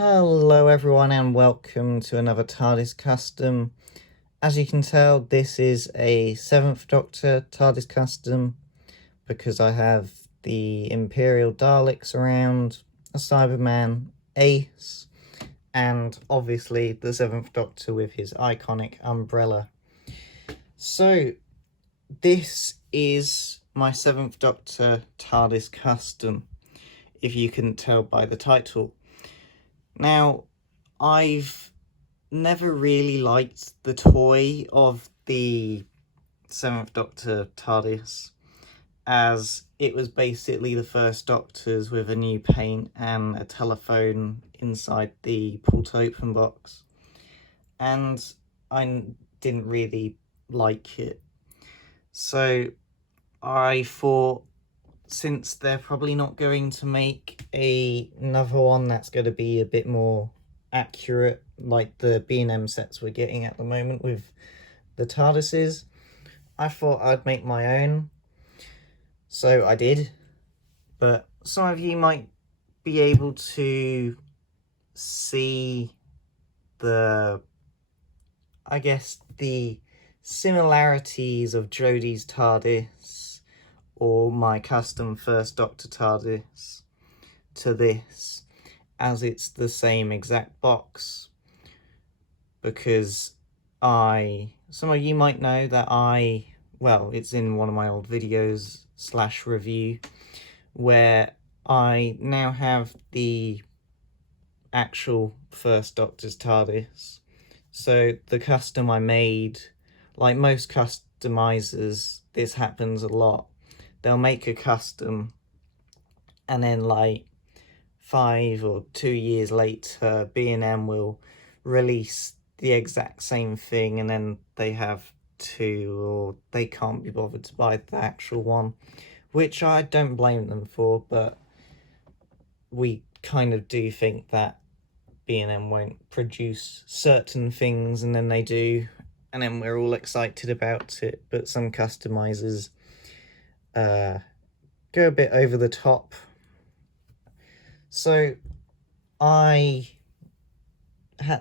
Hello everyone and welcome to another TARDIS custom. As you can tell, this is a 7th Doctor TARDIS custom because I have the Imperial Daleks around, a Cyberman, Ace, and obviously the 7th Doctor with his iconic umbrella. So this is my 7th Doctor TARDIS custom, if you couldn't tell by the title. Now, I've never really liked the toy of the 7th Doctor TARDIS, as it was basically the first Doctor's with a new paint and a telephone inside the pull-to-open box, and I didn't really like it. So I thought, since they're probably not going to make another one that's going to be a bit more accurate, like the B&M sets we're getting at the moment with the TARDISes, I thought I'd make my own. So I did, but some of you might be able to see the similarities of Jodie's TARDIS or my custom First Doctor TARDIS to this, as it's the same exact box. Because some of you might know that it's in one of my old videos / review, where I now have the actual First Doctor's TARDIS. So the custom I made, like most customizers, this happens a lot. They'll make a custom and then like 5 or 2 years later, B&M will release the exact same thing, and then they have to, or they can't be bothered to buy the actual one, which I don't blame them for, but we kind of do think that B&M won't produce certain things and then they do, and then we're all excited about it. But some customizers go a bit over the top. So I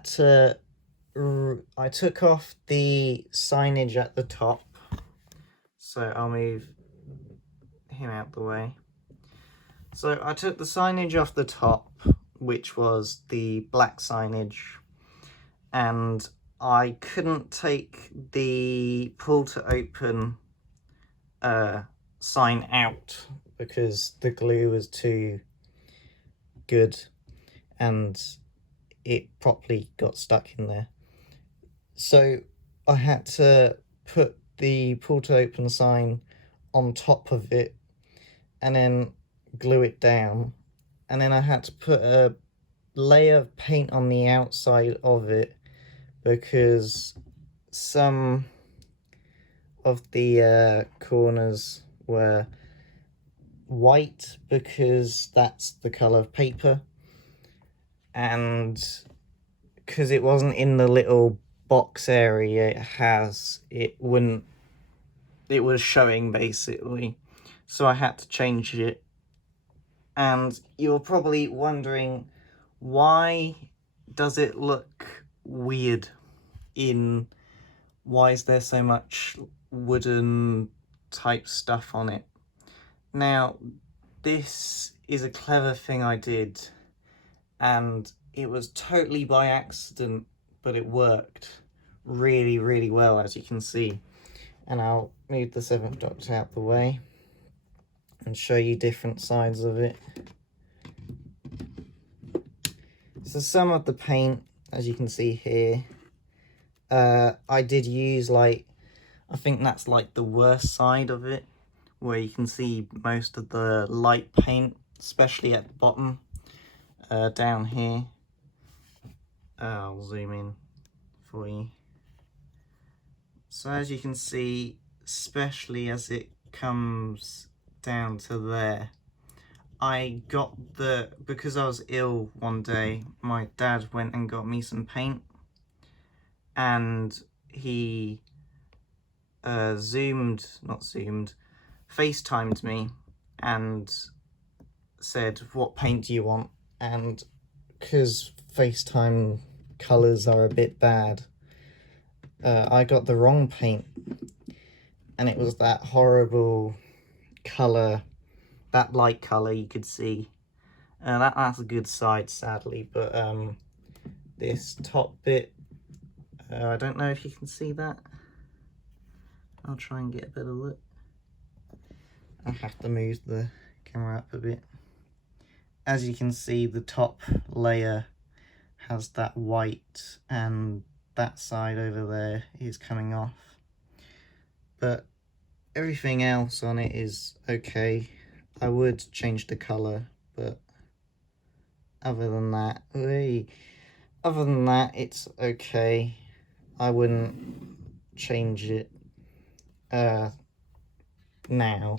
took off the signage at the top, so I'll move him out the way. So I took the signage off the top, which was the black signage, and I couldn't take the pull to open sign out because the glue was too good and it properly got stuck in there. So I had to put the pull to open sign on top of it and then glue it down, and then I had to put a layer of paint on the outside of it because some of the corners were white because that's the colour of paper, and because it wasn't in the little box area it was showing basically, so I had to change it. And you're probably wondering, why does it look weird? Why is there so much wooden type stuff on it? Now, this is a clever thing I did, and it was totally by accident, but it worked really, really well, as you can see. And I'll move the 7th Doctor out the way and show you different sides of it. So some of the paint, as you can see here, I did use I think that's like the worst side of it, where you can see most of the light paint, especially at the bottom, down here. I'll zoom in for you. So as you can see, especially as it comes down to there, I got because I was ill one day, my dad went and got me some paint, and he FaceTimed me and said, "What paint do you want?" And because FaceTime colours are a bit bad, I got the wrong paint, and it was that horrible colour, that light colour you could see. That's a good side, sadly, but this top bit, I don't know if you can see that. I'll try and get a better look. I have to move the camera up a bit. As you can see, the top layer has that white, and that side over there is coming off. But everything else on it is okay. I would change the colour, but other than that, it's okay. I wouldn't change it now,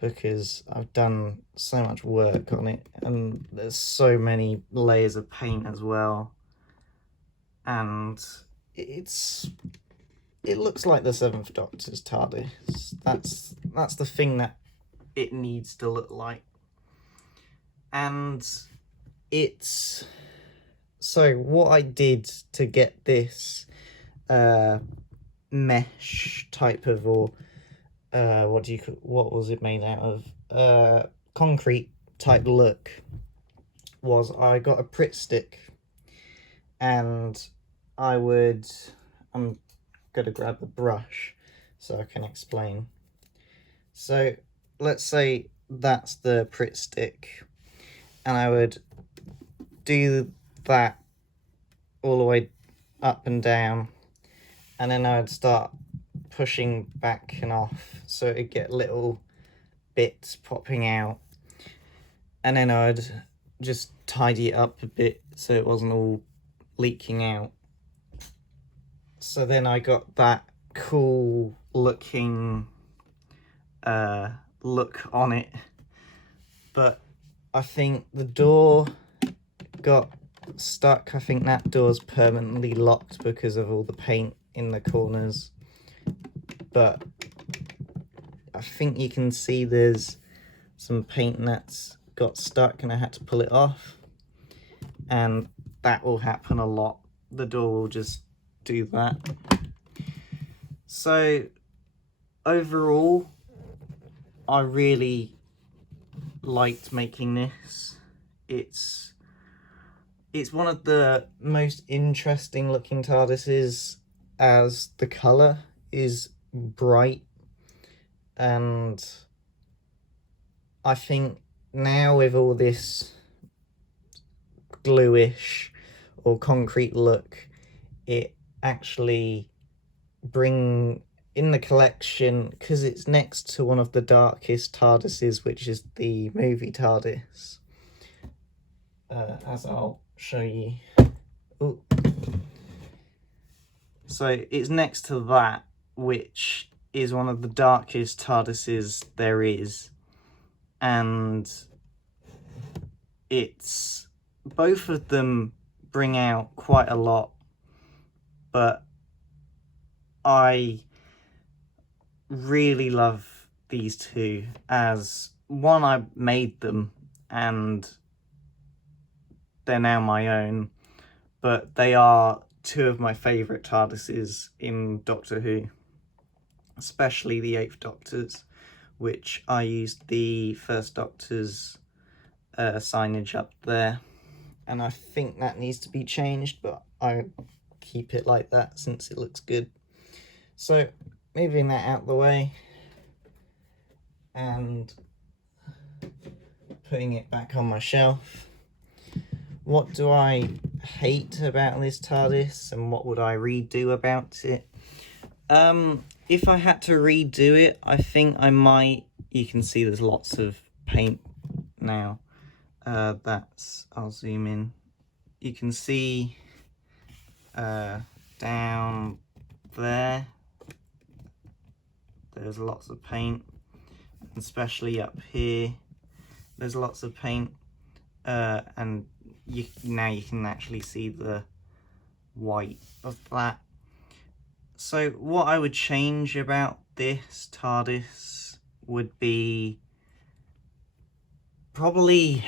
because I've done so much work on it, and there's so many layers of paint as well, and it looks like the Seventh Doctor's TARDIS. That's the thing that it needs to look like. And it's so what I did to get this mesh type of, or what was it made out of, concrete type look, was I got a Pritt stick, and I'm gonna grab a brush so I can explain. So let's say that's the Pritt stick, and I would do that all the way up and down, and then I would start pushing back and off so it'd get little bits popping out, and then I would just tidy it up a bit so it wasn't all leaking out. So then I got that cool looking look on it. But I think the door got stuck. I think that door's permanently locked because of all the paint in the corners. But I think you can see there's some paint that's got stuck, and I had to pull it off. And that will happen a lot. The door will just do that. So overall, I really liked making this. It's one of the most interesting looking TARDISes, as the colour is bright, and I think now with all this gluish or concrete look, it actually bring in the collection, because it's next to one of the darkest TARDISes, which is the movie TARDIS, as I'll show you. Ooh. So it's next to that, which is one of the darkest TARDISes there is, and it's, both of them bring out quite a lot, but I really love these two, as one, I made them and they're now my own, but they are two of my favourite TARDISes in Doctor Who, especially the 8th Doctor's, which I used the First Doctor's signage up there, and I think that needs to be changed, but I keep it like that since it looks good. So moving that out the way and putting it back on my shelf, what do I hate about this TARDIS, and what would I redo about it? If I had to redo it, I think I might, you can see there's lots of paint now. I'll zoom in. You can see down there, there's lots of paint, especially up here, there's lots of paint, and now you can actually see the white of that. So what I would change about this TARDIS would be probably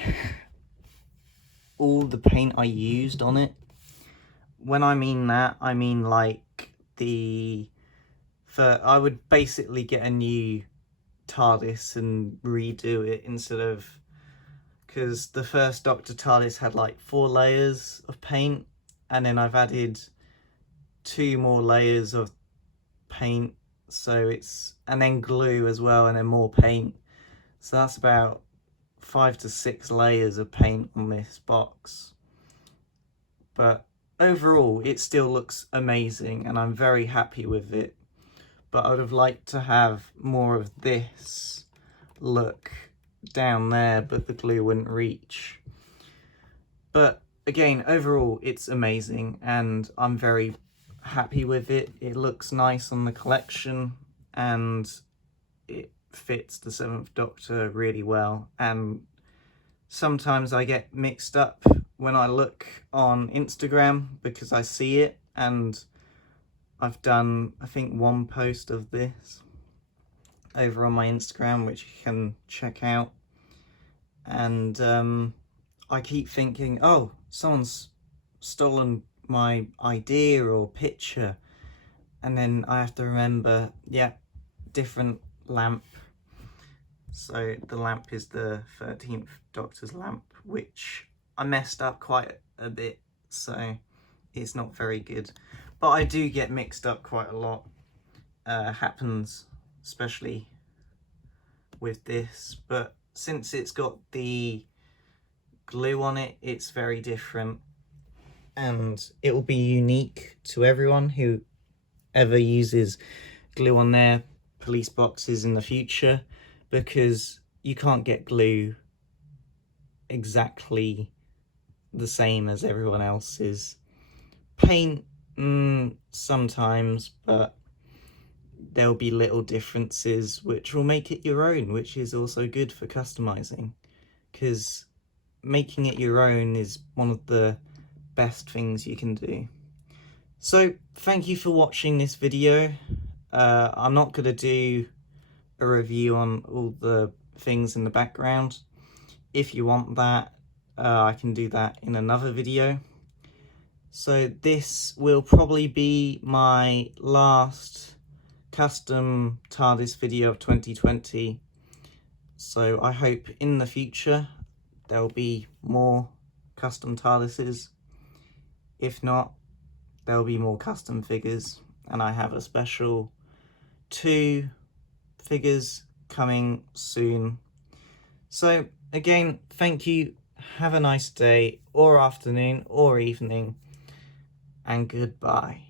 all the paint I used on it. When I mean that, I mean like I would basically get a new TARDIS and redo it instead of, because the first Doctor TARDIS had like 4 layers of paint, and then I've added 2 more layers of paint, so and then glue as well, and then more paint, so that's about 5 to 6 layers of paint on this box. But overall it still looks amazing and I'm very happy with it, but I would have liked to have more of this look down there, but the glue wouldn't reach. But again, overall it's amazing and I'm very happy with it. It looks nice on the collection and it fits the 7th Doctor really well, and sometimes I get mixed up when I look on Instagram because I see it, and I've done I think 1 post of this over on my Instagram which you can check out, and I keep thinking, oh, someone's stolen my idea or picture, and then I have to remember, yeah, different lamp. So the lamp is the 13th Doctor's lamp, which I messed up quite a bit, so it's not very good. But I do get mixed up quite a lot. Happens especially with this, but since it's got the glue on it, it's very different, and it will be unique to everyone who ever uses glue on their police boxes in the future, because you can't get glue exactly the same as everyone else's. Paint, sometimes, but there'll be little differences which will make it your own, which is also good for customizing, because making it your own is one of the best things you can do. So thank you for watching this video. I'm not going to do a review on all the things in the background. If you want that, I can do that in another video. So this will probably be my last custom TARDIS video of 2020. So I hope in the future there'll be more custom TARDISes. If not, there'll be more custom figures, and I have a special 2 figures coming soon. So again, thank you, have a nice day or afternoon or evening, and goodbye.